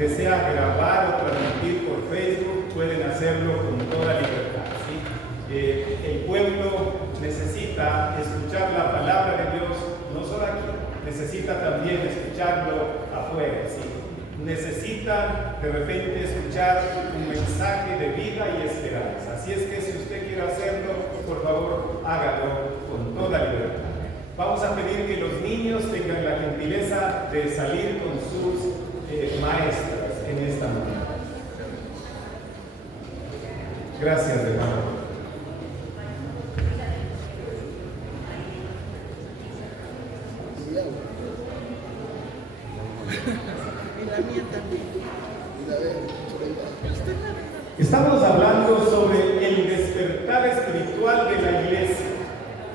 desea grabar o transmitir por Facebook, pueden hacerlo con toda libertad, ¿sí? El pueblo necesita escuchar la palabra de Dios, no solo aquí, necesita también escucharlo afuera, ¿sí? Necesita de repente escuchar un mensaje de vida y esperanza. Así es que si usted quiere hacerlo, por favor, hágalo con toda libertad. Vamos a pedir que los niños tengan la gentileza de salir con sus maestras en esta mañana. Gracias, hermano. Estamos hablando sobre el despertar espiritual de la iglesia.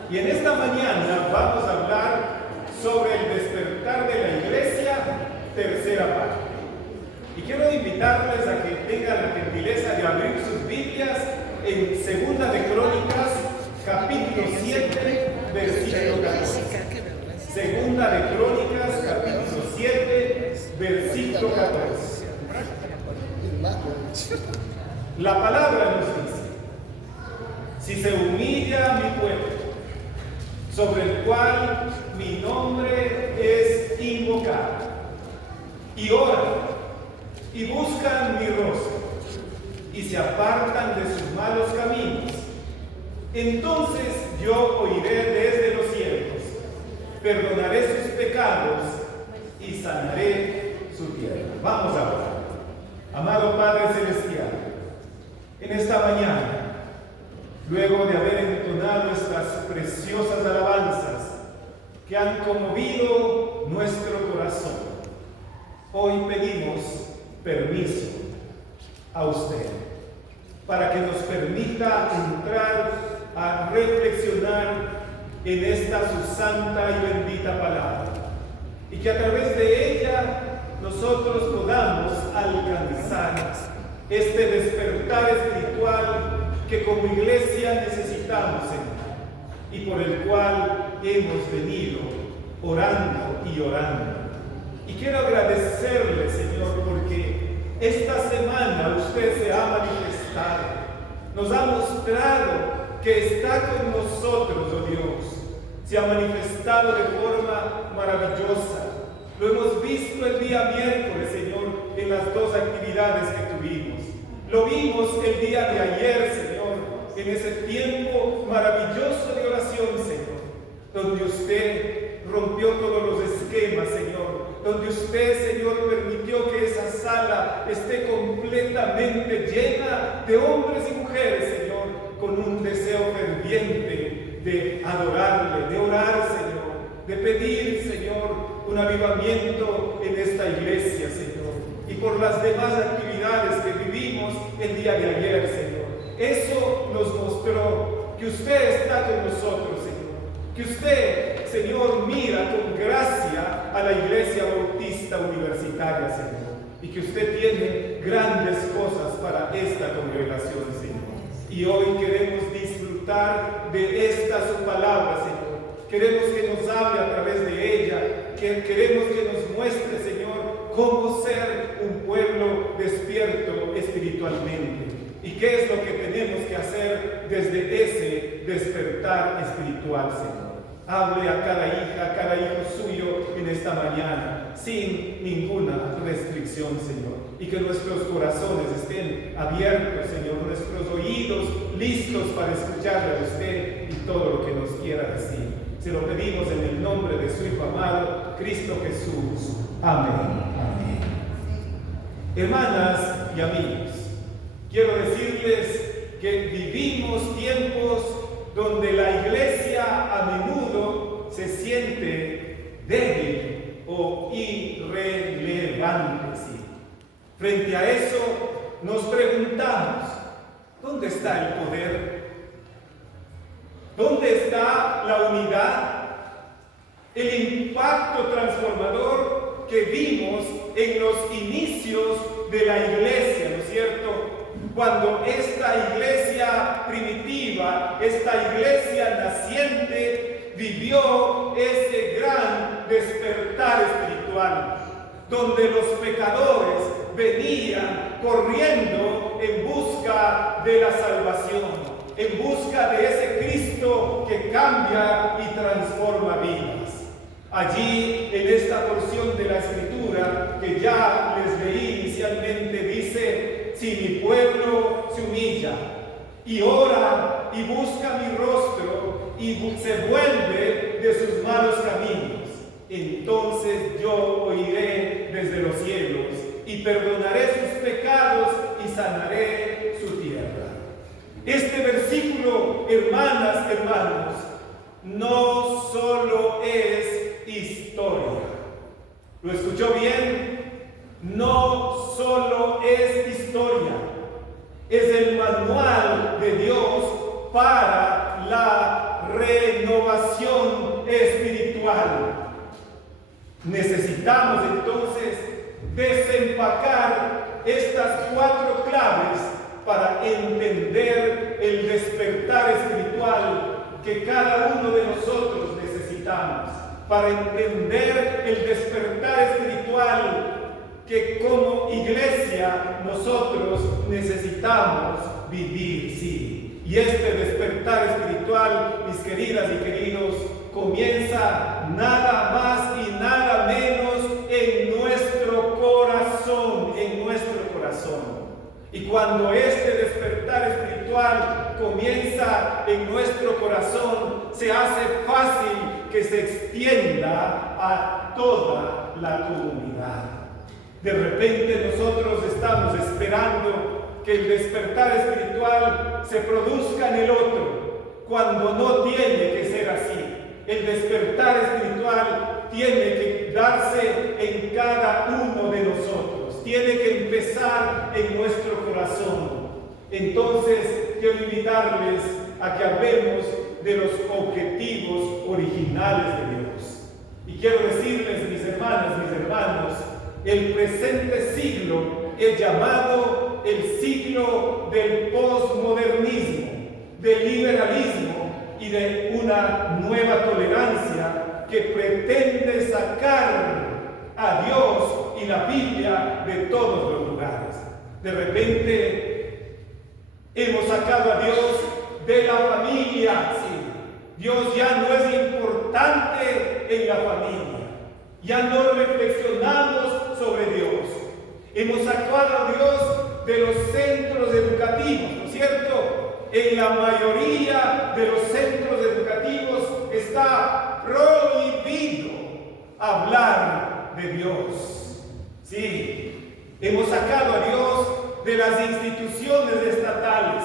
Y en esta mañana vamos a hablar sobre el despertar de la iglesia, tercera parte. Y quiero invitarles a que tengan la gentileza de abrir sus Biblias en Segunda de Crónicas, capítulo 7, versículo 14. Segunda de Crónicas, capítulo 7, versículo 14. La palabra nos dice: si se humilla mi pueblo, sobre el cual mi nombre es invocado, y oran, y buscan mi rostro, y se apartan de sus malos caminos, entonces yo oiré desde los cielos, perdonaré sus pecados, y sanaré su tierra. Vamos a orar. Amado Padre Celestial, en esta mañana, luego de haber entonado estas preciosas alabanzas que han conmovido nuestro corazón, hoy pedimos permiso a usted para que nos permita entrar a reflexionar en esta su santa y bendita palabra, y que a través de ella nosotros podamos alcanzar este despertar espiritual que como iglesia necesitamos, Señor, y por el cual hemos venido orando y orando. Y quiero agradecerle, Señor, porque esta semana usted se ha manifestado, nos ha mostrado que está con nosotros, oh Dios, se ha manifestado de forma maravillosa. Lo hemos visto el día miércoles, Señor, en las dos actividades que tuvimos. Lo vimos el día de ayer, Señor, en ese tiempo maravilloso de oración, Señor, donde usted rompió todos los esquemas, Señor, donde usted, Señor, permitió que esa sala esté completamente llena de hombres y mujeres, Señor, con un deseo ferviente de adorarle, de orar, Señor, de pedir, Señor, un avivamiento en esta iglesia, Señor, y por las demás actividades que vivimos el día de ayer, Señor. Eso nos mostró que usted está con nosotros, Señor, que usted, Señor, mira con gracia a la Iglesia Bautista Universitaria, Señor, y que usted tiene grandes cosas para esta congregación, Señor. Y hoy queremos disfrutar de esta su palabra, Señor. Queremos que nos hable a través de ella, queremos que nos muestre, Señor, cómo ser un pueblo despierto espiritualmente. ¿Y qué es lo que tenemos que hacer desde ese despertar espiritual, Señor? Hable a cada hija, a cada hijo suyo en esta mañana, sin ninguna restricción, Señor. Y que nuestros corazones estén abiertos, Señor, nuestros oídos listos para escucharle a usted y todo lo que nos quiera decir. Se lo pedimos en el nombre de su Hijo amado, Cristo Jesús. Amén. Amén. Hermanas y amigos, quiero decirles que vivimos tiempos donde la iglesia a menudo se siente débil o irrelevante, ¿sí? Frente a eso, nos preguntamos, ¿dónde está el poder? ¿Dónde está la unidad? El impacto transformador que vimos en los inicios de la iglesia, ¿no es cierto? Cuando esta iglesia primitiva, esta iglesia naciente, vivió ese gran despertar espiritual, donde los pecadores venían corriendo en busca de la salvación, en busca de ese Cristo que cambia y transforma vidas. Allí, en esta porción de la Escritura que ya les leí inicialmente, dice: si mi pueblo se humilla y ora y busca mi rostro y se vuelve de sus malos caminos, entonces yo oiré desde los cielos y perdonaré sus pecados y sanaré su tierra. Este versículo, hermanas, hermanos, no solo es historia. ¿Lo escuchó bien? No solo es historia. Es el manual de Dios para la renovación espiritual. Necesitamos entonces desempacar estas 4 claves para entender el despertar espiritual que cada uno de nosotros necesitamos, para entender el despertar espiritual que como iglesia nosotros necesitamos vivir, sí. Y este despertar espiritual, mis queridas y queridos, comienza nada más y nada menos en nuestro corazón, en nuestro corazón. Y cuando este despertar espiritual comienza en nuestro corazón, se hace fácil que se extienda a toda la comunidad. De repente nosotros estamos esperando que el despertar espiritual se produzca en el otro, cuando no tiene que ser así. El despertar espiritual tiene que darse en cada uno de nosotros, tiene que empezar en nuestro corazón. Entonces quiero invitarles a que hablemos de los objetivos originales de Dios. Y quiero decirles, mis hermanas, mis hermanos, el presente siglo es llamado el siglo del posmodernismo, del liberalismo y de una nueva tolerancia que pretende sacar a Dios y la Biblia de todos los lugares. De repente hemos sacado a Dios de la familia. Sí. Dios ya no es importante en la familia. Ya no reflexionamos sobre Dios. Hemos sacado a Dios de los centros educativos, ¿no es cierto? En la mayoría de los centros educativos está prohibido hablar de Dios. Sí, hemos sacado a Dios de las instituciones estatales.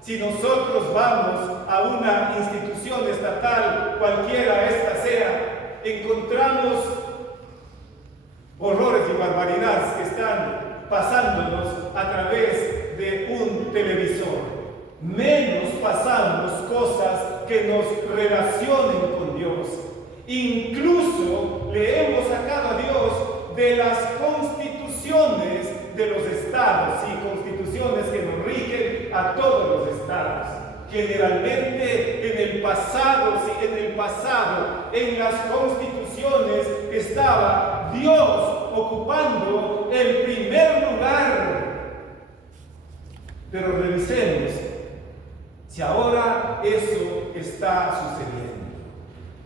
Si nosotros vamos a una institución estatal, cualquiera esta sea, encontramos horrores y barbaridades que están pasándonos a través de un televisor. Menos pasamos cosas que nos relacionen con Dios. Incluso le hemos sacado a Dios de las constituciones de los estados, y constituciones que nos rigen a todos los estados. Generalmente en el pasado, en las constituciones estaba Dios ocupando el primer lugar. Pero revisemos si ahora eso está sucediendo.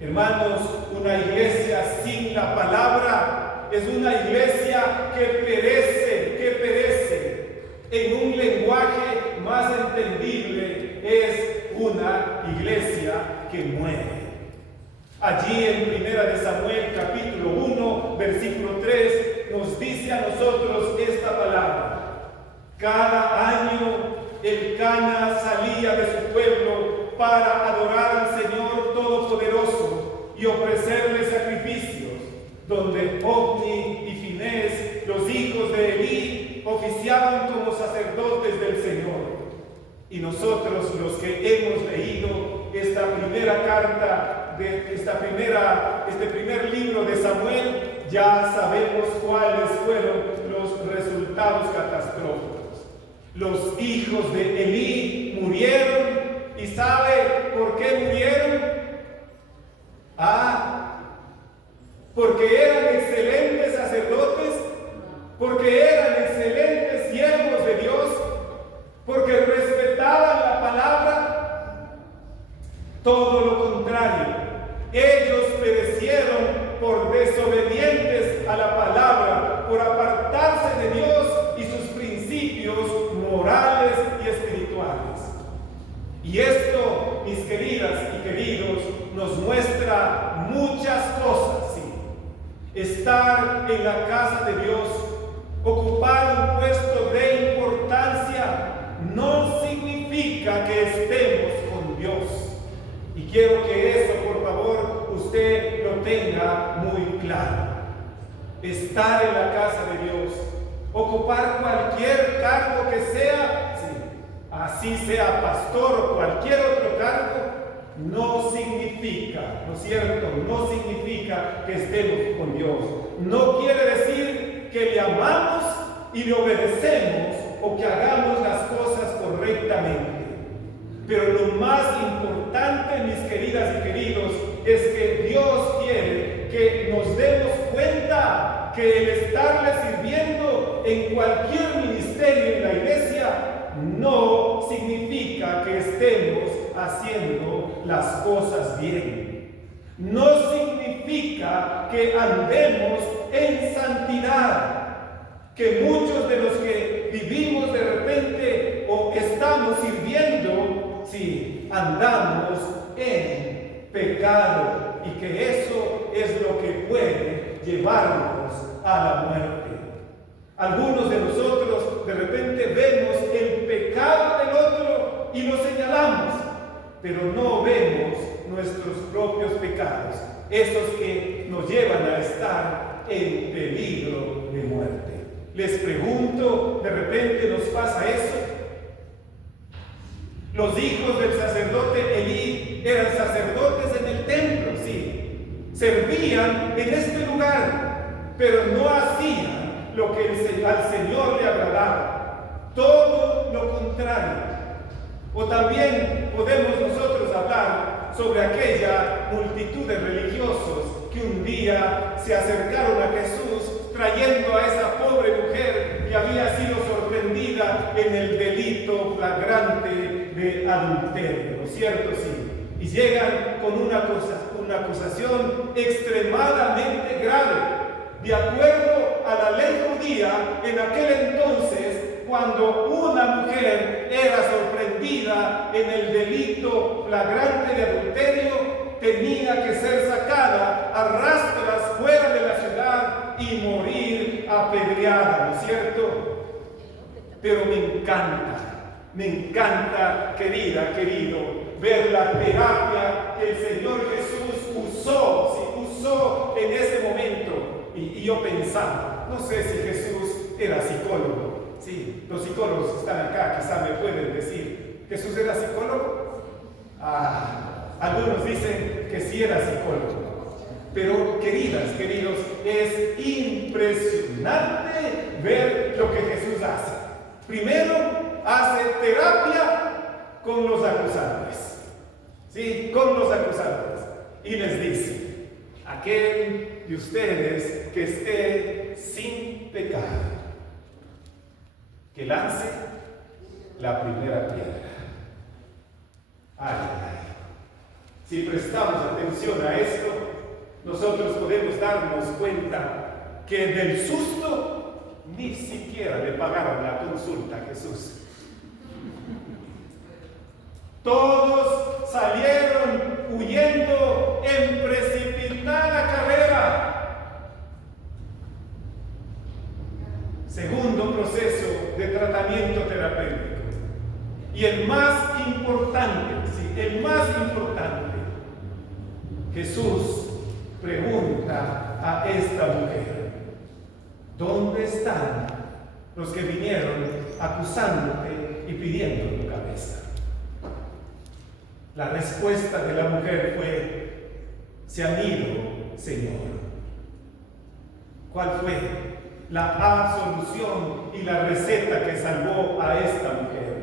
Hermanos, una iglesia sin la palabra es una iglesia que perece. En un lenguaje más entendible, es una iglesia que muere. Allí en 1 Samuel capítulo 1, versículo 3, nos dice a nosotros esta palabra: cada año Elcana salía de su pueblo para adorar al Señor Todopoderoso y ofrecerle sacrificios, donde Ofni y Finés, los hijos de Elí, oficiaban como sacerdotes del Señor. Y nosotros, los que hemos leído esta primera carta, este primer libro de Samuel, ya sabemos cuáles fueron los resultados catastróficos. Los hijos de Elí murieron. ¿Y sabe por qué murieron? Porque eran excelentes sacerdotes, porque eran excelentes y queridos, nos muestra muchas cosas, sí. Estar en la casa de Dios, ocupar un puesto de importancia, no significa que estemos con Dios. Y quiero que eso, por favor, usted lo tenga muy claro. Estar en la casa de Dios, ocupar cualquier cargo que sea, sí, así sea pastor o cualquier otro cargo, no significa, ¿no es cierto? No significa que estemos con Dios. No quiere decir que le amamos y le obedecemos o que hagamos las cosas correctamente. Pero lo más importante, mis queridas y queridos, es que Dios quiere que nos demos cuenta que el estarle sirviendo en cualquier ministerio en la iglesia no significa que estemos haciendo las cosas bien. No significa que andemos en santidad. Que muchos de los que vivimos de repente o estamos sirviendo, sí, andamos en pecado, y que eso es lo que puede llevarnos a la muerte. Algunos de nosotros de repente vemos el pecado del otro y lo señalamos, pero no vemos nuestros propios pecados, esos que nos llevan a estar en peligro de muerte. Les pregunto, ¿de repente nos pasa eso? Los hijos del sacerdote Elí eran sacerdotes en el templo, sí. Servían en este lugar, pero no hacían lo que al Señor le agradaba. Todo lo contrario. O también podemos nosotros hablar sobre aquella multitud de religiosos que un día se acercaron a Jesús trayendo a esa pobre mujer que había sido sorprendida en el delito flagrante de adulterio, ¿no es cierto? Sí. Y llegan con una acusación extremadamente grave. De acuerdo a la ley judía, en aquel entonces, cuando una mujer era sorprendida en el delito flagrante de adulterio, tenía que ser sacada a rastras fuera de la ciudad y morir apedreada, ¿no es cierto? Pero me encanta, querido, ver la terapia que el Señor Jesús usó en ese momento. Y yo pensaba, no sé si Jesús era psicólogo. Sí, los psicólogos están acá, quizá me pueden decir, ¿Jesús era psicólogo? Algunos dicen que sí era psicólogo. Pero queridos, es impresionante ver lo que Jesús hace. Primero, hace terapia con los acusadores. Sí, con los acusadores. Y les dice, aquel de ustedes que esté sin pecado, que lance la primera piedra. Ay. Si prestamos atención a esto, nosotros podemos darnos cuenta que del susto ni siquiera le pagaron la consulta a Jesús. Todos salieron huyendo en precipitada carrera. Segundo proceso de tratamiento terapéutico. Y el más importante, Jesús pregunta a esta mujer, ¿dónde están los que vinieron acusándote y pidiendo tu cabeza? La respuesta de la mujer fue, se han ido, Señor. ¿Cuál fue la absolución y la receta que salvó a esta mujer?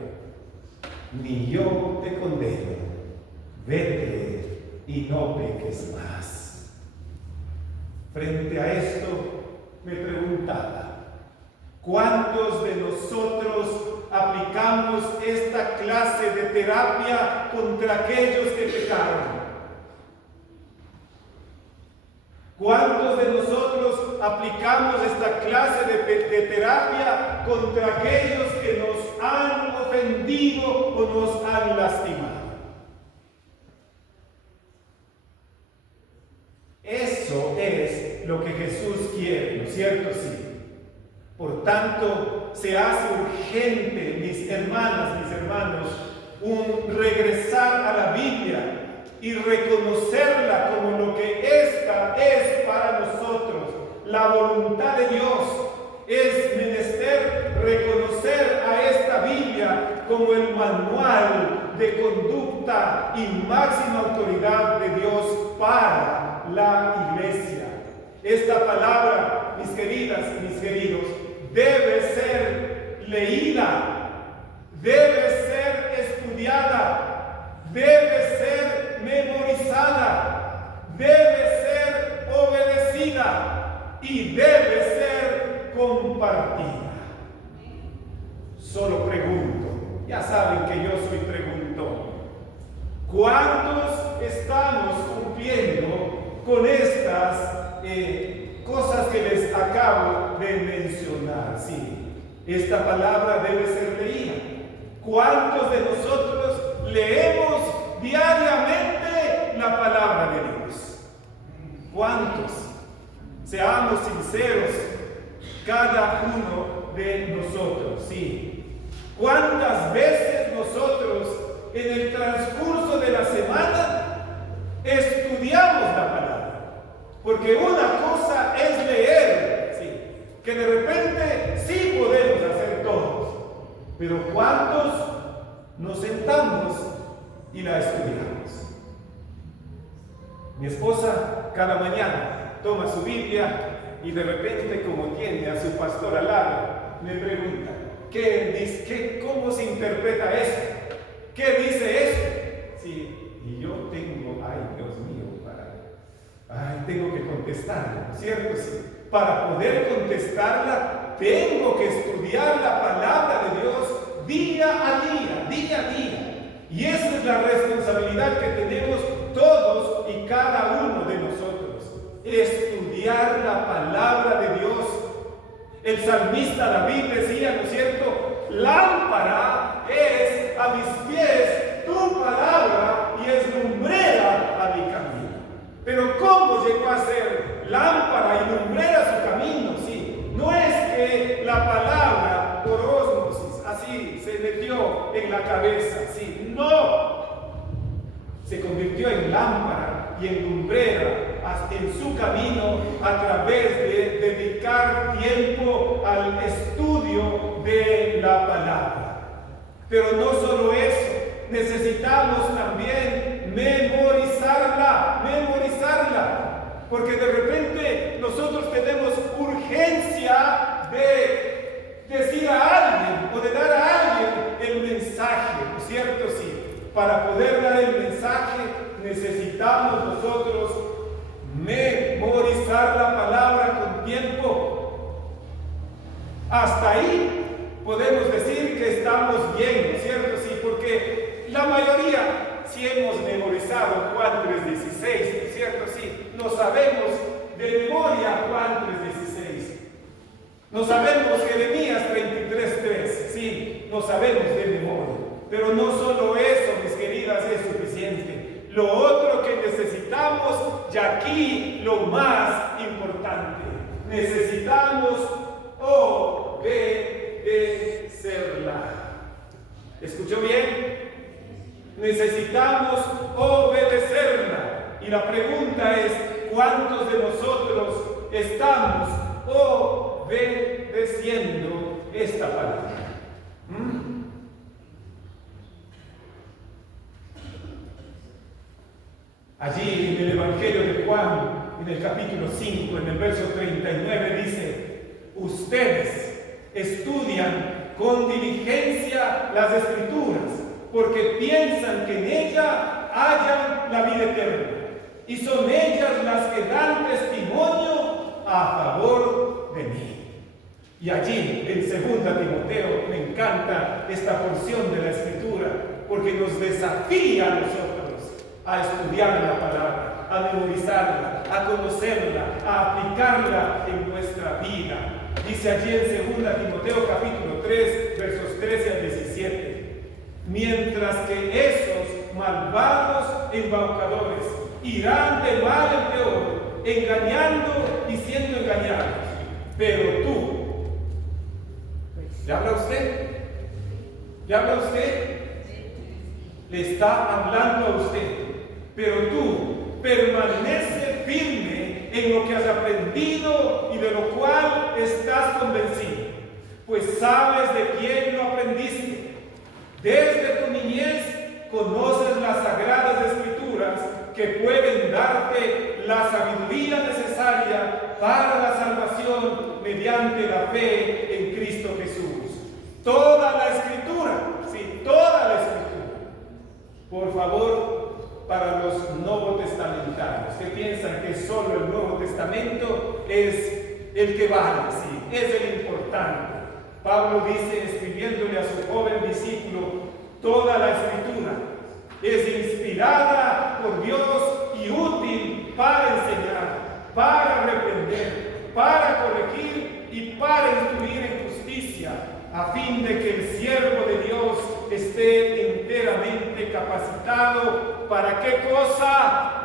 Ni yo te condeno, vete y no peques más. Frente a esto me preguntaba, ¿cuántos de nosotros aplicamos esta clase de terapia contra aquellos que pecaron? ¿Cuántos de nosotros aplicamos esta clase de terapia contra aquellos que nos han ofendido o nos han lastimado? quiere, ¿no es cierto? Sí. Por tanto, se hace urgente, mis hermanas, mis hermanos, un regresar a la Biblia y reconocerla como lo que ésta es para nosotros, la voluntad de Dios. Es menester reconocer a esta Biblia como el manual de conducta y máxima autoridad de Dios para la iglesia. Esta palabra, mis queridas y mis queridos, debe ser leída, debe ser estudiada, debe ser memorizada, debe ser obedecida y debe ser compartida. Solo pregunto, ya saben que yo soy preguntón, ¿cuántos estamos cumpliendo con estas cosas que les acabo de mencionar? Sí, esta palabra debe ser leída. ¿Cuántos de nosotros leemos diariamente la palabra de Dios? ¿Cuántos? Seamos sinceros, cada uno de nosotros, sí. ¿Cuántas veces nosotros en el transcurso de la semana estudiamos la palabra? Porque una cosa es leer, sí, que de repente sí podemos hacer todos, pero ¿cuántos nos sentamos y la estudiamos? Mi esposa cada mañana toma su Biblia y de repente, como tiene a su pastor al lado, me pregunta, ¿cómo se interpreta eso? ¿Qué dice eso? Sí, y yo tengo, ay Dios mío, tengo que contestarla, ¿cierto? Sí. Para poder contestarla, tengo que estudiar la palabra de Dios día a día, día a día. Y esa es la responsabilidad que tenemos todos y cada uno de nosotros. Estudiar la palabra de Dios. El salmista David decía, ¿no es cierto? Lámpara es a mis pies tu palabra y es lumbrera a mi camino. Pero ¿cómo llegó a ser lámpara y lumbrera su camino? Sí, no es que la palabra por ósmosis así se metió en la cabeza, sí, no. Se convirtió en lámpara y en lumbrera en su camino a través de dedicar tiempo al estudio de la palabra. Pero no solo eso, necesitamos también memorizarla, porque de repente nosotros tenemos urgencia de decir a alguien o de dar a alguien el mensaje, ¿no es cierto? Sí. Para poder dar el mensaje necesitamos nosotros memorizar la palabra con tiempo. Hasta ahí podemos decir que estamos bien, ¿no es cierto? Sí, porque la mayoría sí hemos memorizado Juan 3:16, ¿no es cierto? Sí, no sabemos de memoria Juan 3:16. No sabemos Jeremías 33:3, sí, no sabemos de memoria. Pero no solo eso, mis queridas, es suficiente. Lo otro que necesitamos, y aquí lo más importante, necesitamos obedecerla. ¿Escuchó bien? Necesitamos obedecerla. Y la pregunta es, ¿cuántos de nosotros estamos obedeciendo esta palabra? Allí en el Evangelio de Juan, en el capítulo 5, en el verso 39, dice: ustedes estudian con diligencia las Escrituras, porque piensan que en ella hayan la vida eterna, y son ellas las que dan testimonio a favor de mí. Y allí, en 2 Timoteo, me encanta esta porción de la Escritura, porque nos desafía a nosotros a estudiar la palabra, a memorizarla, a conocerla, a aplicarla en nuestra vida. Dice allí en 2 Timoteo capítulo 3, versos 13 al 17: mientras que esos malvados embaucadores irán de mal en peor, engañando y siendo engañados. Pero tú, ¿le habla usted? ¿Le habla usted? Le está hablando a usted. Pero tú permanece firme en lo que has aprendido y de lo cual estás convencido, pues sabes de quién lo aprendiste. Desde tu niñez conoces las sagradas escrituras que pueden darte la sabiduría necesaria para la salvación mediante la fe en Cristo Jesús. Toda la escritura, sí, toda la escritura. Por favor, para los novotestamentarios que piensan que solo el Nuevo Testamento es el que vale, sí, es el importante. Pablo dice, escribiéndole a su joven discípulo, toda la escritura es inspirada por Dios y útil para enseñar, para reprender, para corregir y para instruir en justicia, a fin de que el siervo de Dios esté enteramente capacitado. ¿Para qué cosa?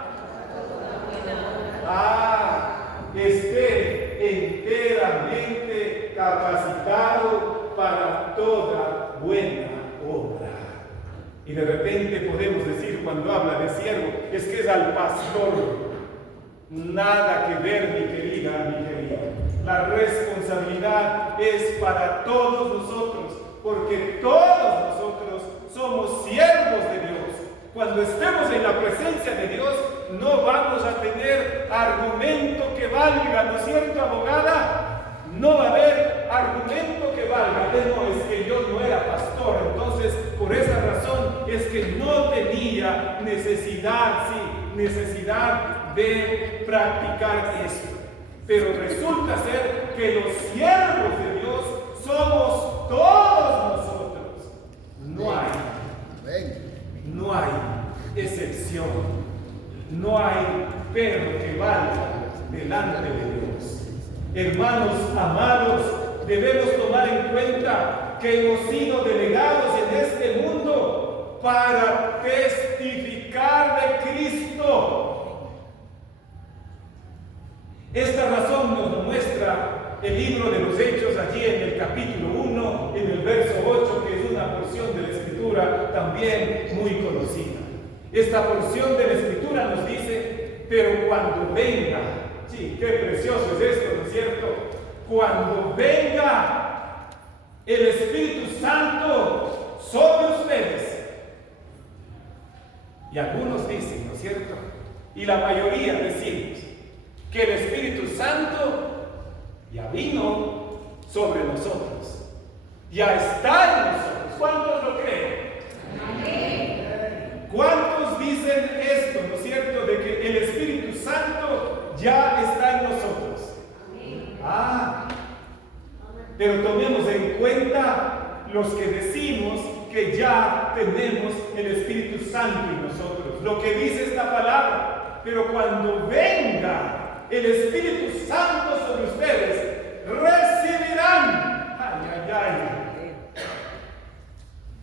Esté enteramente capacitado para toda buena obra. Y de repente podemos decir, cuando habla de siervo, es que es al pastor. Nada que ver, mi querida, mi querido. La responsabilidad es para todos nosotros, porque todos nosotros somos siervos de Dios. Cuando estemos en la presencia de Dios, no vamos a tener argumento que valga, ¿no es cierto, abogada? No va a haber argumento que valga. No, es que yo no era pastor, entonces por esa razón es que no tenía necesidad de practicar esto. Pero resulta ser que los siervos de Dios somos todos nosotros. No hay excepción. No hay pero que valga delante de Dios. Hermanos amados, debemos tomar en cuenta que hemos sido delegados en este mundo para testificar de Cristo. Esta razón nos lo muestra el libro de los Hechos, allí en el capítulo 1, en el verso 8, que es una porción de la Escritura también muy conocida. Esta porción de la Escritura nos dice, pero cuando venga, sí, qué precioso es esto, ¿no es cierto? Cuando venga el Espíritu Santo sobre ustedes. Y algunos dicen, ¿no es cierto? Y la mayoría decimos que el Espíritu Santo ya vino sobre nosotros, ya está en nosotros. ¿Cuántos lo creen? Amén. ¿Cuántos dicen esto, no es cierto, de que el Espíritu Santo ya está en nosotros? Amén. Pero tomemos en cuenta los que decimos que ya tenemos el Espíritu Santo en nosotros, lo que dice esta palabra. Pero cuando venga el Espíritu Santo sobre ustedes, recibirán,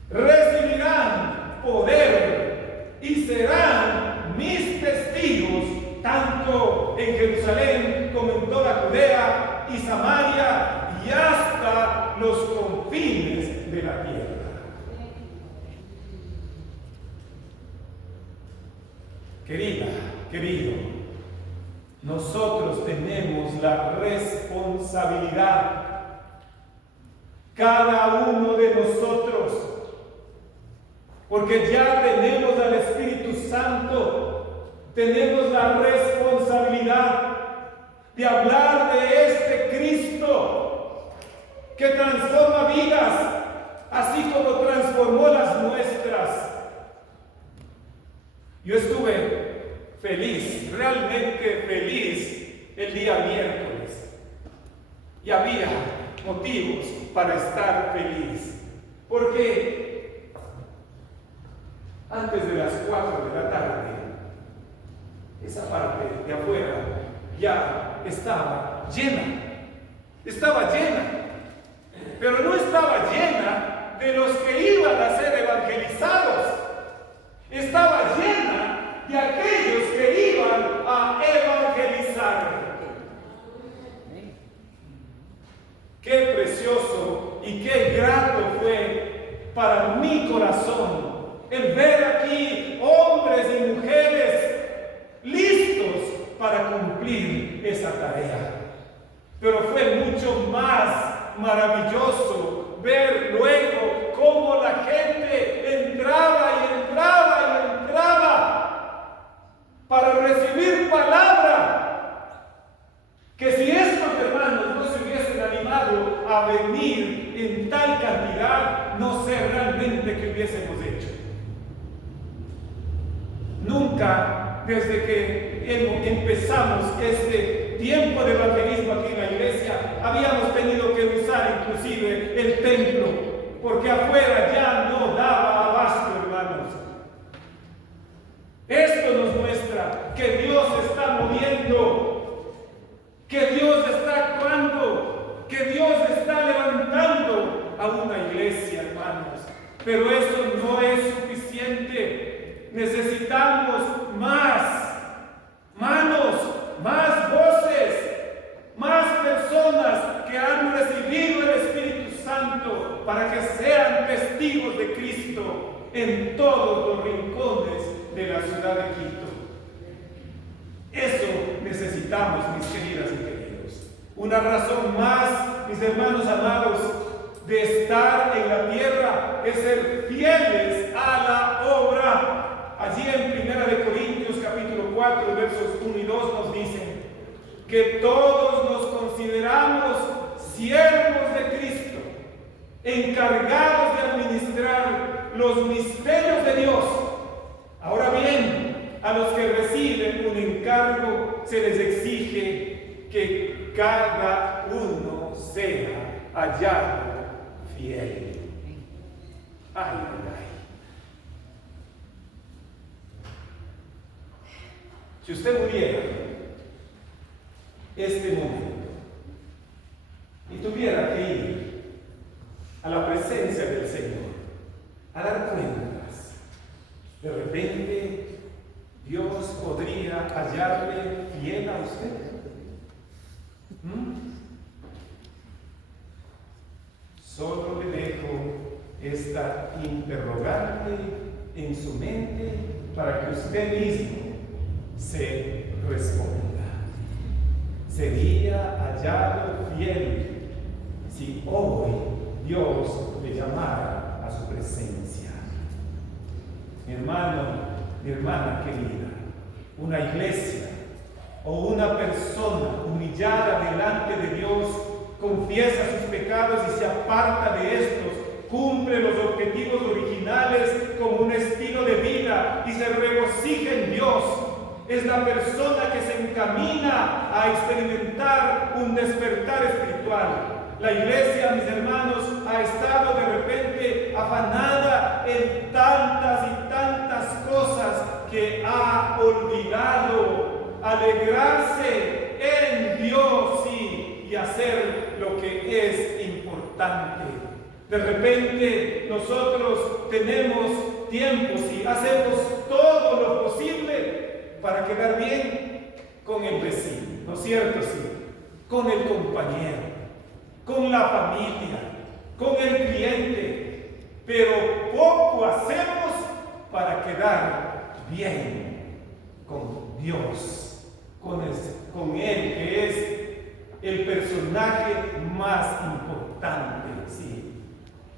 recibirán poder y serán mis testigos, tanto en Jerusalén como en toda Judea y Samaria y hasta los confines de la tierra. Querida, querido, nosotros tenemos la responsabilidad, cada uno de nosotros, porque ya tenemos al Espíritu Santo, tenemos la responsabilidad de hablar de este Cristo que transforma vidas, así como transformó las nuestras. Yo estuve feliz, realmente feliz el día miércoles. Y había motivos para estar feliz. Porque antes de las 4 de la tarde, esa parte de afuera ya estaba llena. Estaba llena. Pero no estaba llena de los que iban a ser evangelizados. Estaba llena de aquellos que iban a evangelizar. qué precioso y qué grato fue para mi corazón el ver aquí hombres y mujeres listos para cumplir esa tarea. Pero fue mucho más maravilloso ver luego cómo la gente entraba y entraba y entraba para recibir palabra. Que si estos hermanos no se hubiesen animado a venir en tal cantidad, no sé realmente qué hubiésemos hecho. Nunca, desde que empezamos este tiempo de evangelismo aquí en la iglesia, habíamos tenido que usar inclusive el templo, porque afuera ya no daba abasto, hermanos. Esto nos muestra que Dios está moviendo, que Dios está actuando, que Dios está levantando a una iglesia, hermanos. Pero eso no es suficiente. Necesitamos más manos, más voces, más personas que han recibido el Espíritu Santo para que sean testigos de Cristo en todos los rincones de la ciudad de Quito. Eso necesitamos, mis queridas y queridos. Una razón más, mis hermanos amados, de estar en la tierra es ser fieles a la obra. Allí en 1 Corintios capítulo 4, versos 1 y 2 nos dicen que todos nos consideramos siervos de Cristo, encargados de administrar los misterios de Dios. Ahora bien, a los que reciben un encargo se les exige que cada uno sea hallado fiel. Ay, ay, ay. Si usted muriera este momento y tuviera que ir a la presencia del Señor a dar cuentas, de repente Dios podría hallarle fiel a usted. Solo le dejo esta interrogante en su mente para que usted mismo se responda. ¿Sería hallado fiel si hoy Dios le llamara a su presencia? Mi hermano, mi hermana querida, una iglesia o una persona humillada delante de Dios confiesa sus pecados y se aparta de estos, cumple los objetivos originales como un estilo de vida y se regocija en Dios. Es la persona que se encamina a experimentar un despertar espiritual. La iglesia, mis hermanos, ha estado de repente afanada en tantas y tantas cosas que ha olvidado alegrarse en Dios y hacer lo que es importante. De repente nosotros tenemos tiempos y hacemos todo lo posible para quedar bien con el vecino, ¿no es cierto? Sí, con el compañero, con la familia, con el cliente, pero poco hacemos para quedar bien con Dios, con Él, que es el personaje más importante. Sí,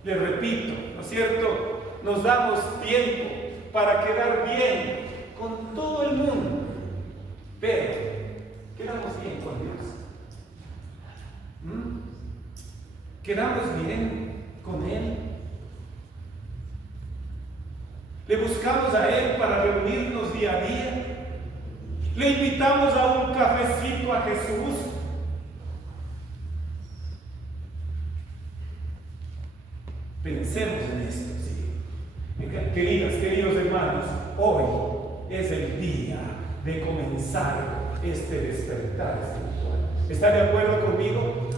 le repito, ¿no es cierto? Nos damos tiempo para quedar bien con todo el mundo, pero quedamos bien con Dios. ¿Quedamos bien con Él? ¿Le buscamos a Él para reunirnos día a día? ¿Le invitamos a un cafecito a Jesús? Pensemos en esto, sí. Queridos hermanos, hoy es el día de comenzar este despertar espiritual. ¿Está de acuerdo conmigo?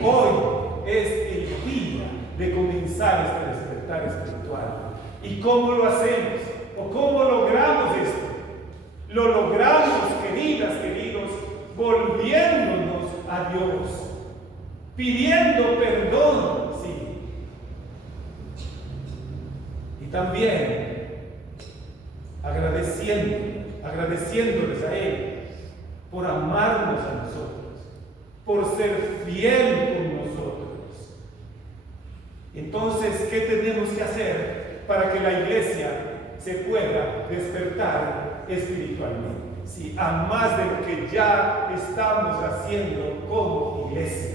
Hoy es el día de comenzar este despertar espiritual. ¿Y cómo lo hacemos? ¿O cómo logramos esto? Lo logramos, queridos, volviéndonos a Dios. pidiendo perdón, sí. Y también agradeciéndoles a Él por amarnos a nosotros, por ser fiel con nosotros. Entonces, ¿qué tenemos que hacer para que la iglesia se pueda despertar espiritualmente? Sí, a más de lo que ya estamos haciendo como iglesia.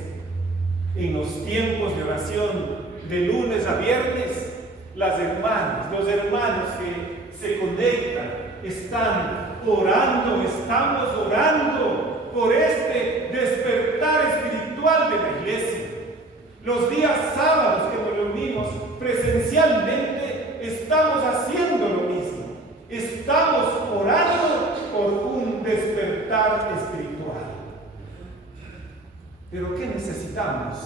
En los tiempos de oración de lunes a viernes, las hermanas, los hermanos que se conectan, están orando, estamos orando por este despertar espiritual de la iglesia. Los días sábados que nos reunimos presencialmente, estamos haciendo lo mismo. Estamos orando por un despertar espiritual. Pero ¿qué necesitamos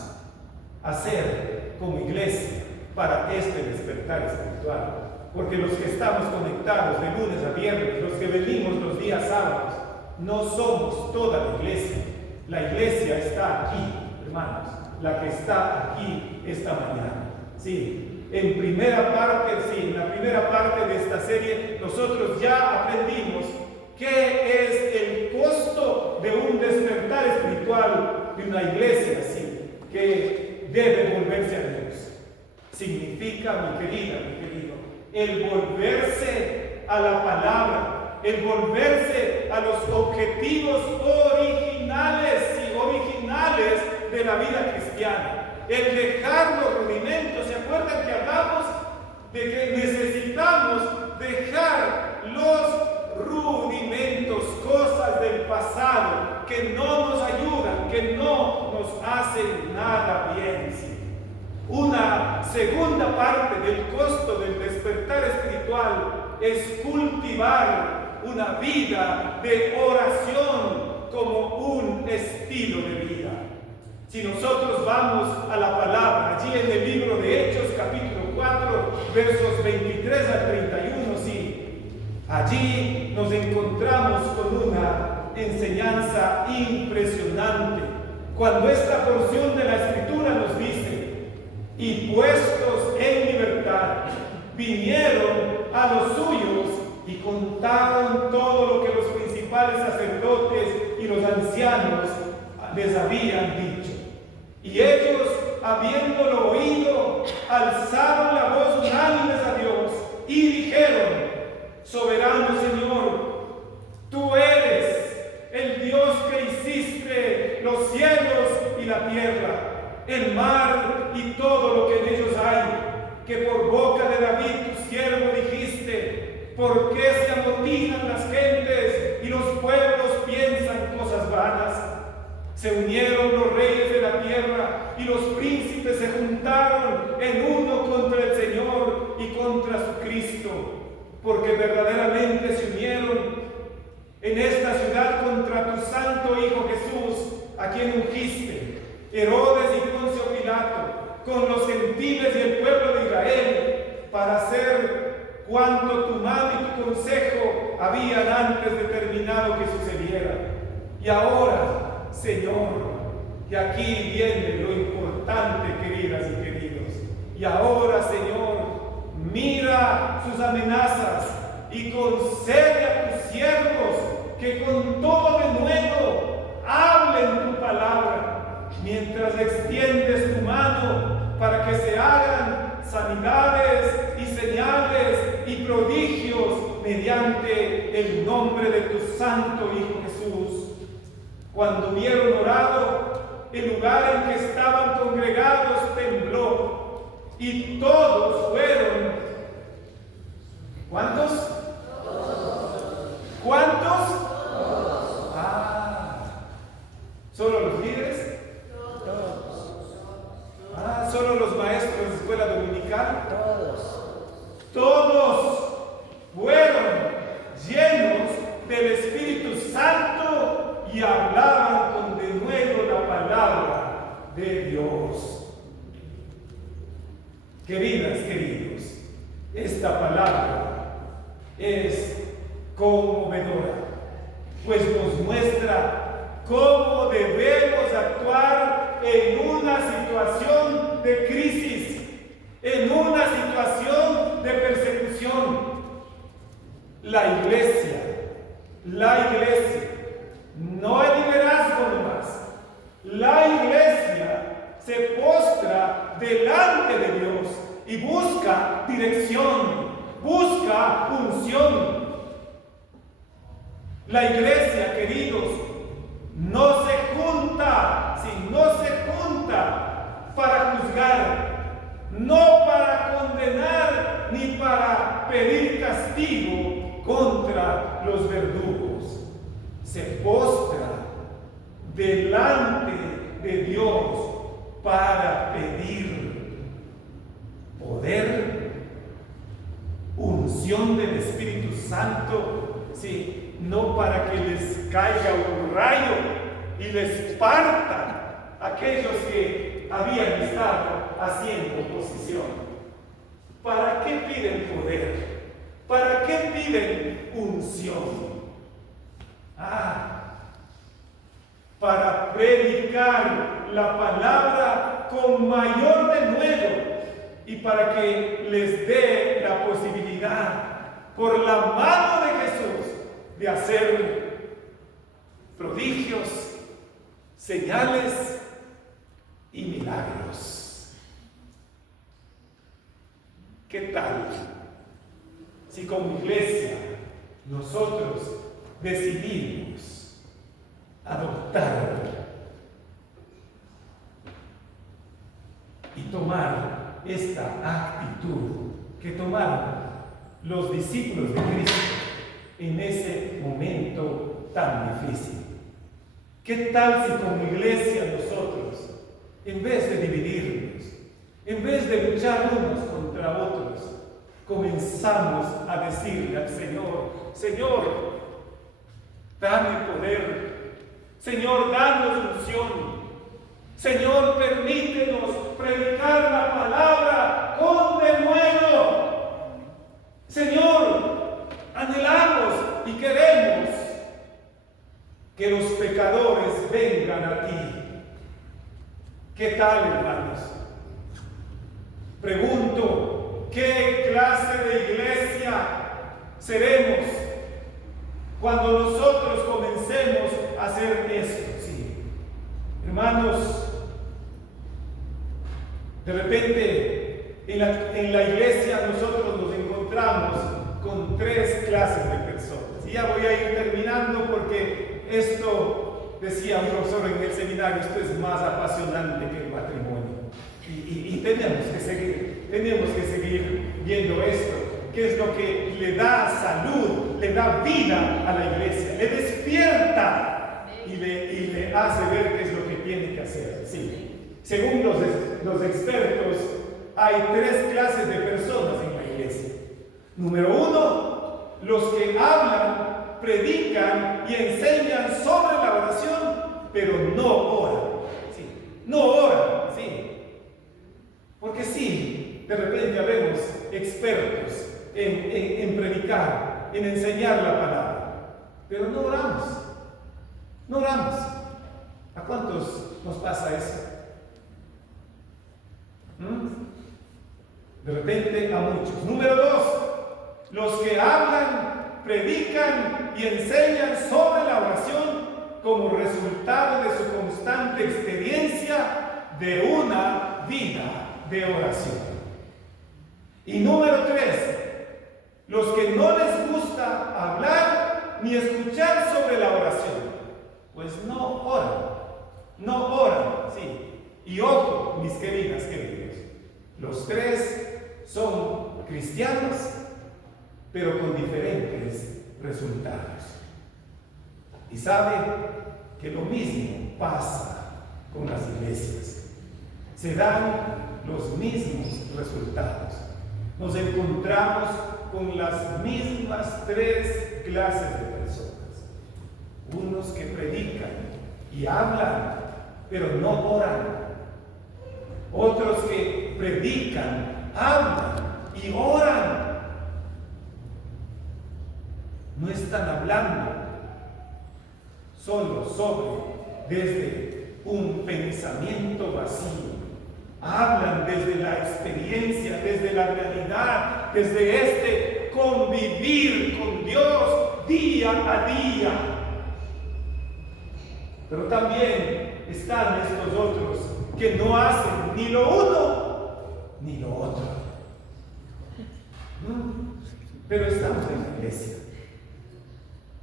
hacer como iglesia para este despertar espiritual? Porque los que estamos conectados de lunes a viernes, los que venimos los días sábados, no somos toda la iglesia. La iglesia está aquí, hermanos, la que está aquí esta mañana. Sí, en la primera parte de esta serie, nosotros ya aprendimos qué es el costo de un despertar espiritual de una iglesia así, que debe volverse a Dios. Significa, mi querido, el volverse a la palabra, el volverse a los objetivos originales de la vida cristiana, el dejar los rudimentos. ¿Se acuerdan que hablamos de que necesitamos dejar los rudimentos, cosas del pasado que no nos ayudan, que no nos hacen nada bien? ¿Sí? Una segunda parte del costo del despertar espiritual es cultivar una vida de oración como un estilo de vida. Si nosotros vamos a la palabra, allí en el libro de Hechos, capítulo 4, versos 23 al 31, sí, allí nos encontramos con una enseñanza impresionante. Cuando esta porción de la Escritura nos dice: y puestos en libertad, vinieron a los suyos y contaron todo lo que los principales sacerdotes y los ancianos les habían dicho. Y ellos, habiéndolo oído, alzaron la voz unánimes a Dios y dijeron: soberano Señor, tú eres el Dios que hiciste los cielos y la tierra, el mar y todo lo que en ellos hay, que por boca de David tu siervo dijiste: ¿por qué se amotinan las gentes y los pueblos piensan cosas vanas? Se unieron los reyes de la tierra y los príncipes se juntaron en uno contra el Señor y contra su Cristo, porque verdaderamente se unieron en esta ciudad contra tu santo Hijo Jesús, a quien ungiste, Herodes y Poncio Pilato, con los gentiles y el pueblo de Israel, para hacer cuanto tu mano y tu consejo habían antes determinado que sucediera. Y ahora, Señor, que aquí viene lo importante, queridas y queridos. Y ahora, Señor, mira sus amenazas y concede a tus siervos que con todo denuedo hablen tu palabra, mientras extiendes tu mano para que se hagan sanidades y señales y prodigios mediante el nombre de tu santo Hijo Jesús. Cuando hubieron orado, el lugar en que estaban congregados tembló, y todos fueron. ¿Cuántos? ¿Cuántos? ¿Solo los líderes? ¿Solo los maestros de escuela dominical? Todos fueron llenos del Espíritu Santo y hablaban con denuedo la palabra de Dios. Queridas, queridos, esta palabra es conmovedora, pues nos muestra cómo debemos actuar en una situación de crisis, en una situación de persecución. La iglesia, no el liderazgo nomás, la iglesia se postra delante de Dios y busca dirección, busca unción. La iglesia, queridos, no se junta para juzgar, no para condenar ni para pedir castigo contra los verdugos. Se postra delante de Dios para pedir poder, unción del Espíritu Santo, sí, no para que les caiga un rayo y les parta aquellos que habían estado haciendo oposición. ¿Para qué piden poder? ¿Para qué piden unción? Para predicar la palabra con mayor denuedo y para que les dé la posibilidad, por la mano de Jesús, de hacer prodigios, señales y milagros. ¿Qué tal si como iglesia nosotros decidimos adoptar y tomar esta actitud que tomaron los discípulos de Cristo en ese momento tan difícil? ¿Qué tal si como iglesia nosotros, en vez de dividirnos, en vez de luchar unos contra otros, comenzamos a decirle al Señor: Señor, dame poder, Señor, danos unción, Señor, permítenos predicar la palabra con denuedo, Señor, anhelamos y queremos que los pecadores vengan a ti. ¿Qué tal, hermanos? Pregunto, ¿qué clase de iglesia seremos cuando nosotros comencemos a hacer esto? Sí. Hermanos, de repente en la iglesia nosotros nos encontramos con tres clases de personas. Y ya voy a ir terminando porque esto, decía un profesor en el seminario, esto es más apasionante que el matrimonio. Y tenemos que seguir viendo esto, que es lo que le da salud, le da vida a la iglesia, le despierta y le hace ver qué es lo que tiene que hacer. Sí. Según los expertos, hay tres clases de personas en la iglesia. Número uno, los que hablan, predican y enseñan sobre la oración, pero no oran. Sí. No oran, sí. Porque sí, de repente habemos expertos en predicar, en enseñar la palabra, pero no oramos. No oramos. ¿A cuántos nos pasa eso? De repente a muchos. Número dos, los que hablan, predican y enseñan sobre la oración como resultado de su constante experiencia de una vida de oración. Y número tres, los que no les gusta hablar ni escuchar sobre la oración, pues no oran, sí. Y ojo, mis queridos, los tres son cristianos, pero con diferentes resultados. Y sabe que lo mismo pasa con las iglesias. Se dan los mismos resultados. Nos encontramos con las mismas tres clases de personas. Unos que predican y hablan, pero no oran. Otros que predican, hablan y oran. No están hablando solo desde un pensamiento vacío. Hablan desde la experiencia, desde la realidad, desde este convivir con Dios día a día. Pero también están estos otros que no hacen ni lo uno ni lo otro. Pero estamos en la iglesia.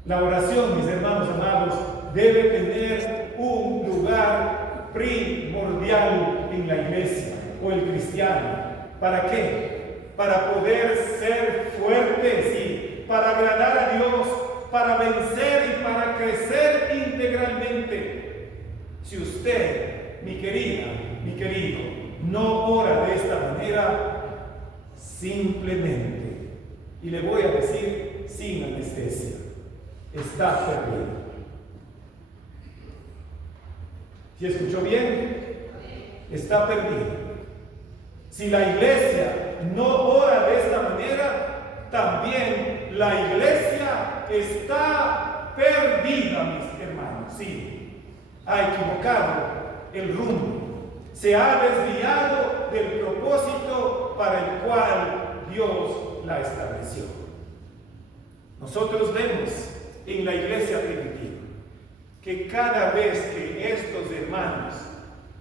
La oración, mis hermanos amados, debe tener un lugar primordial en la iglesia o el cristiano. ¿Para qué? Para poder ser fuertes y para agradar a Dios, para vencer y para crecer integralmente. Si usted, mi querida, mi querido, no ora de esta manera, simplemente, y le voy a decir sin anestesia, está perdido. ¿Sí escuchó bien? Está perdido. Si la iglesia no ora de esta manera, también la iglesia está perdida, mis hermanos. Sí, ha equivocado el rumbo. Se ha desviado del propósito para el cual Dios la estableció. Nosotros vemos en la iglesia primitiva que cada vez que estos hermanos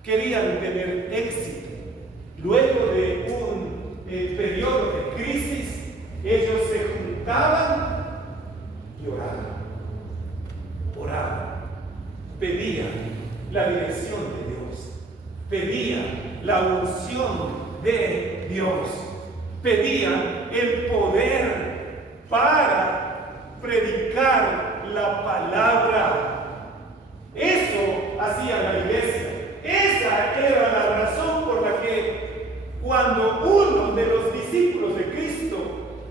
querían tener éxito, luego de un periodo de crisis, ellos se juntaban y oraban, pedían la dirección de Dios, pedían la unción de Dios, pedían el poder para predicar la palabra. Eso hacía la iglesia. Esa era la razón por la que cuando uno de los discípulos de Cristo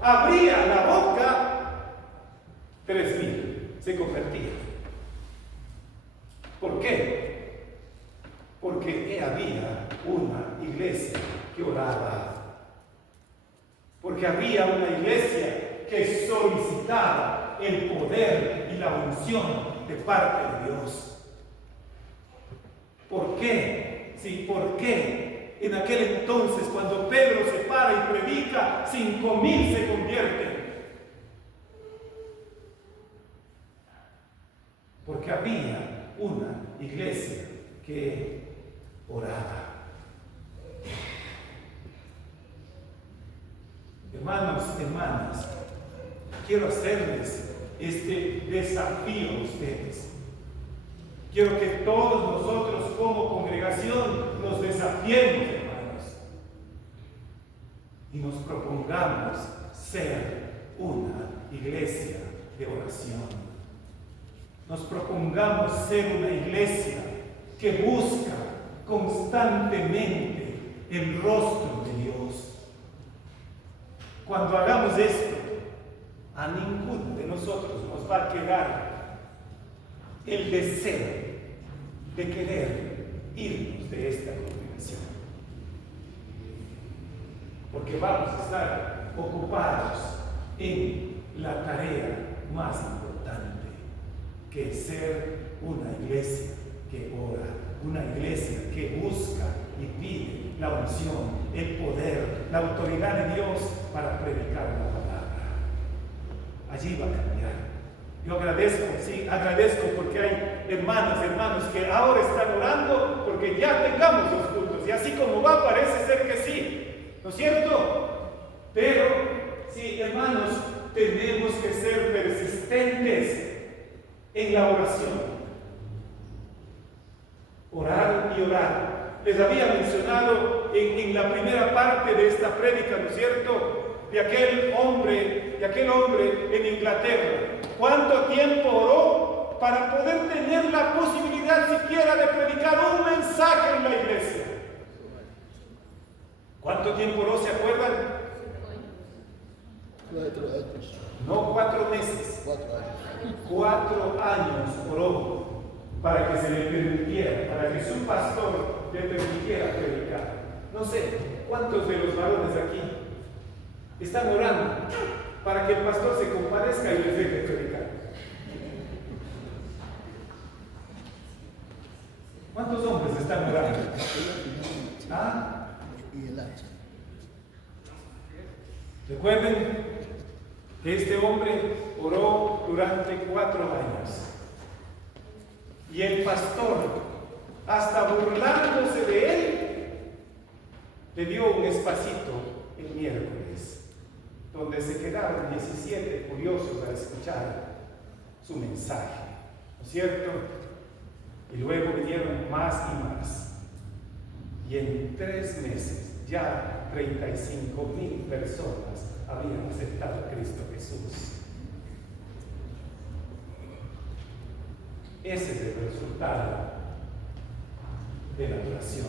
abría la boca, 3,000 se convertían. ¿Por qué? Porque había una iglesia que oraba. Porque había una iglesia que solicitaba el poder y la unción de parte de Dios. ¿Por qué? Sí, ¿por qué? En aquel entonces, cuando Pedro se para y predica, 5,000 se convierten. Porque había una iglesia que oraba. Hermanos, hermanas, quiero hacerles este desafío a ustedes. Quiero que todos nosotros como congregación nos desafiemos, hermanos, y nos propongamos ser una iglesia de oración. Nos propongamos ser una iglesia que busca constantemente el rostro de Dios. Cuando hagamos esto, a ninguno de nosotros nos va a quedar el deseo de querer irnos de esta congregación, porque vamos a estar ocupados en la tarea más importante, que es ser una iglesia que ora, una iglesia que busca y pide la unción, el poder, la autoridad de Dios para predicar la palabra. Allí va a cambiar. Yo agradezco, sí, agradezco porque hay hermanos que ahora están orando porque ya tengamos los cultos. Y así como va, parece ser que sí, ¿no es cierto? Pero, sí, hermanos, tenemos que ser persistentes en la oración. Orar y orar. Les había mencionado en la primera parte de esta prédica, ¿no es cierto?, de aquel hombre en Inglaterra. ¿Cuánto tiempo oró para poder tener la posibilidad siquiera de predicar un mensaje en la iglesia? ¿Cuánto tiempo oró, se acuerdan? 4 años. No 4 meses. 4 años. 4 años oró para que se le permitiera, para que su pastor le permitiera predicar. No sé, ¿cuántos de los varones aquí están orando para que el pastor se compadezca y les deje predicar? ¿Cuántos son? están orando? ¿Ah? Recuerden que este hombre oró durante 4 años. Y el pastor, hasta burlándose de él, le dio un espacito el miércoles, donde se quedaron 17 curiosos a escuchar su mensaje, ¿no es cierto? Y luego vinieron más y más. Y en 3 meses ya 35,000 personas habían aceptado a Cristo Jesús. Ese es el resultado de la oración.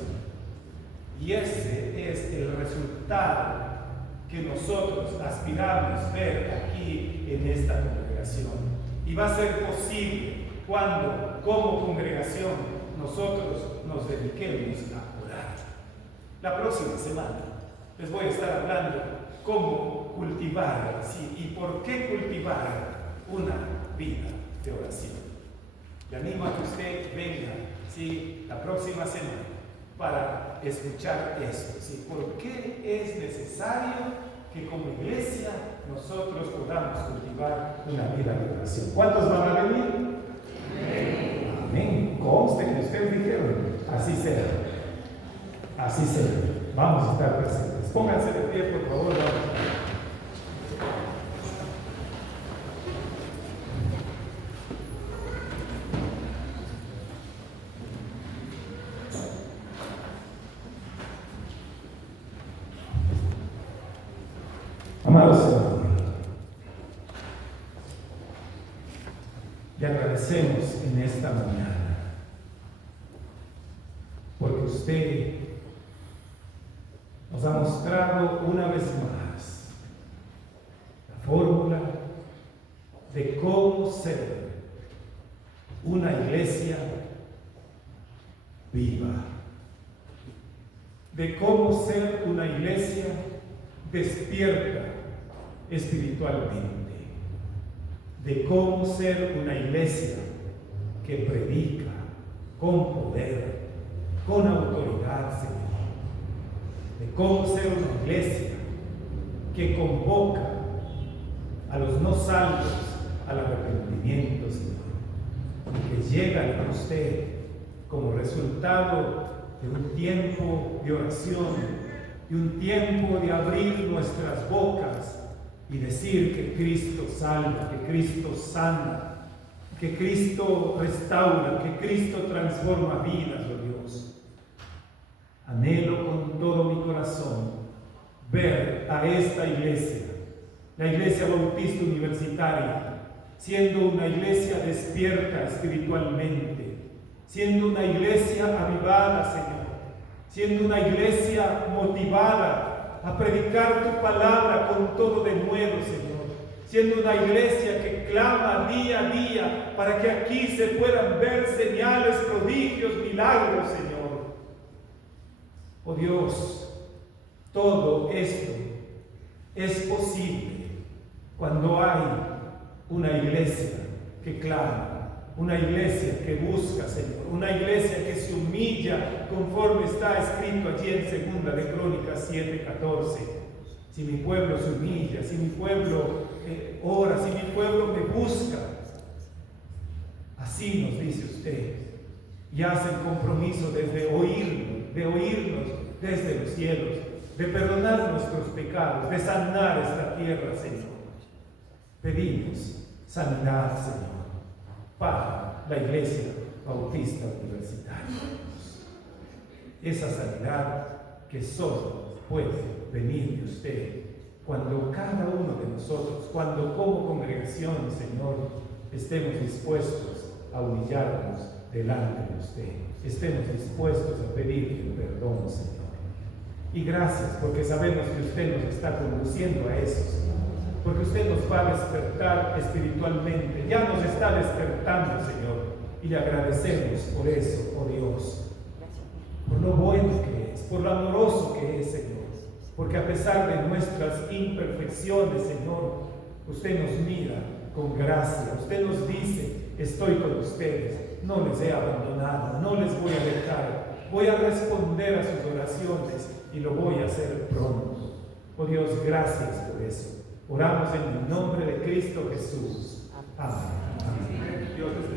Y ese es el resultado que nosotros aspiramos ver aquí en esta congregación. Y va a ser posible cuando, como congregación, nosotros nos dediquemos a orar. La próxima semana les voy a estar hablando cómo cultivar, ¿sí? Y por qué cultivar una vida de oración. Le animo a que usted venga, ¿sí?, la próxima semana para escuchar esto, ¿sí? ¿Por qué es necesario que como iglesia nosotros podamos cultivar una vida de oración? ¿Cuántos van a venir? Amén. Amén. Conste que ustedes dijeron, así será. Así será. Vamos a estar presentes. Pónganse de pie, por favor. Vamos a... Amado Señor, le agradecemos en esta mañana porque usted nos ha mostrado una vez más la fórmula de cómo ser una iglesia viva, de cómo ser una iglesia despierta espiritualmente, de cómo ser una iglesia que predica con poder, con autoridad, Señor, de cómo ser una iglesia que convoca a los no salvos al arrepentimiento, Señor, y que llegan a usted como resultado de un tiempo de oración, y un tiempo de abrir nuestras bocas y decir que Cristo salva, que Cristo sana, que Cristo restaura, que Cristo transforma vidas, oh Dios. Anhelo con todo mi corazón ver a esta iglesia, la Iglesia Bautista Universitaria, siendo una iglesia despierta espiritualmente, siendo una iglesia avivada, Señor, siendo una iglesia motivada a predicar tu palabra con todo denuedo, Señor, siendo una iglesia que clama día a día para que aquí se puedan ver señales, prodigios, milagros, Señor. Oh Dios, todo esto es posible cuando hay una iglesia que clama, una iglesia que busca, Señor, una iglesia que se humilla conforme está escrito allí en 2 de Crónicas 7:14. Si mi pueblo se humilla, si mi pueblo ora, si mi pueblo me busca, así nos dice usted, y hace el compromiso de oírnos desde los cielos, de perdonar nuestros pecados, de sanar esta tierra, Señor. Pedimos sanidad, Señor, para la Iglesia Bautista Universitaria. Esa sanidad que solo puede venir de usted cuando cada uno de nosotros, cuando como congregación, Señor, estemos dispuestos a humillarnos delante de usted, estemos dispuestos a pedirle perdón, Señor. Y gracias porque sabemos que usted nos está conduciendo a eso, Señor, porque usted nos va a despertar espiritualmente, ya nos está despertando, Señor, y le agradecemos por eso, oh Dios, por lo bueno que es, por lo amoroso que es, Señor, porque a pesar de nuestras imperfecciones, Señor, usted nos mira con gracia, usted nos dice, estoy con ustedes, no les he abandonado, no les voy a dejar, voy a responder a sus oraciones y lo voy a hacer pronto. Oh Dios, gracias por eso. Oramos en el nombre de Cristo Jesús. Amén. Amén. Dios les bendiga.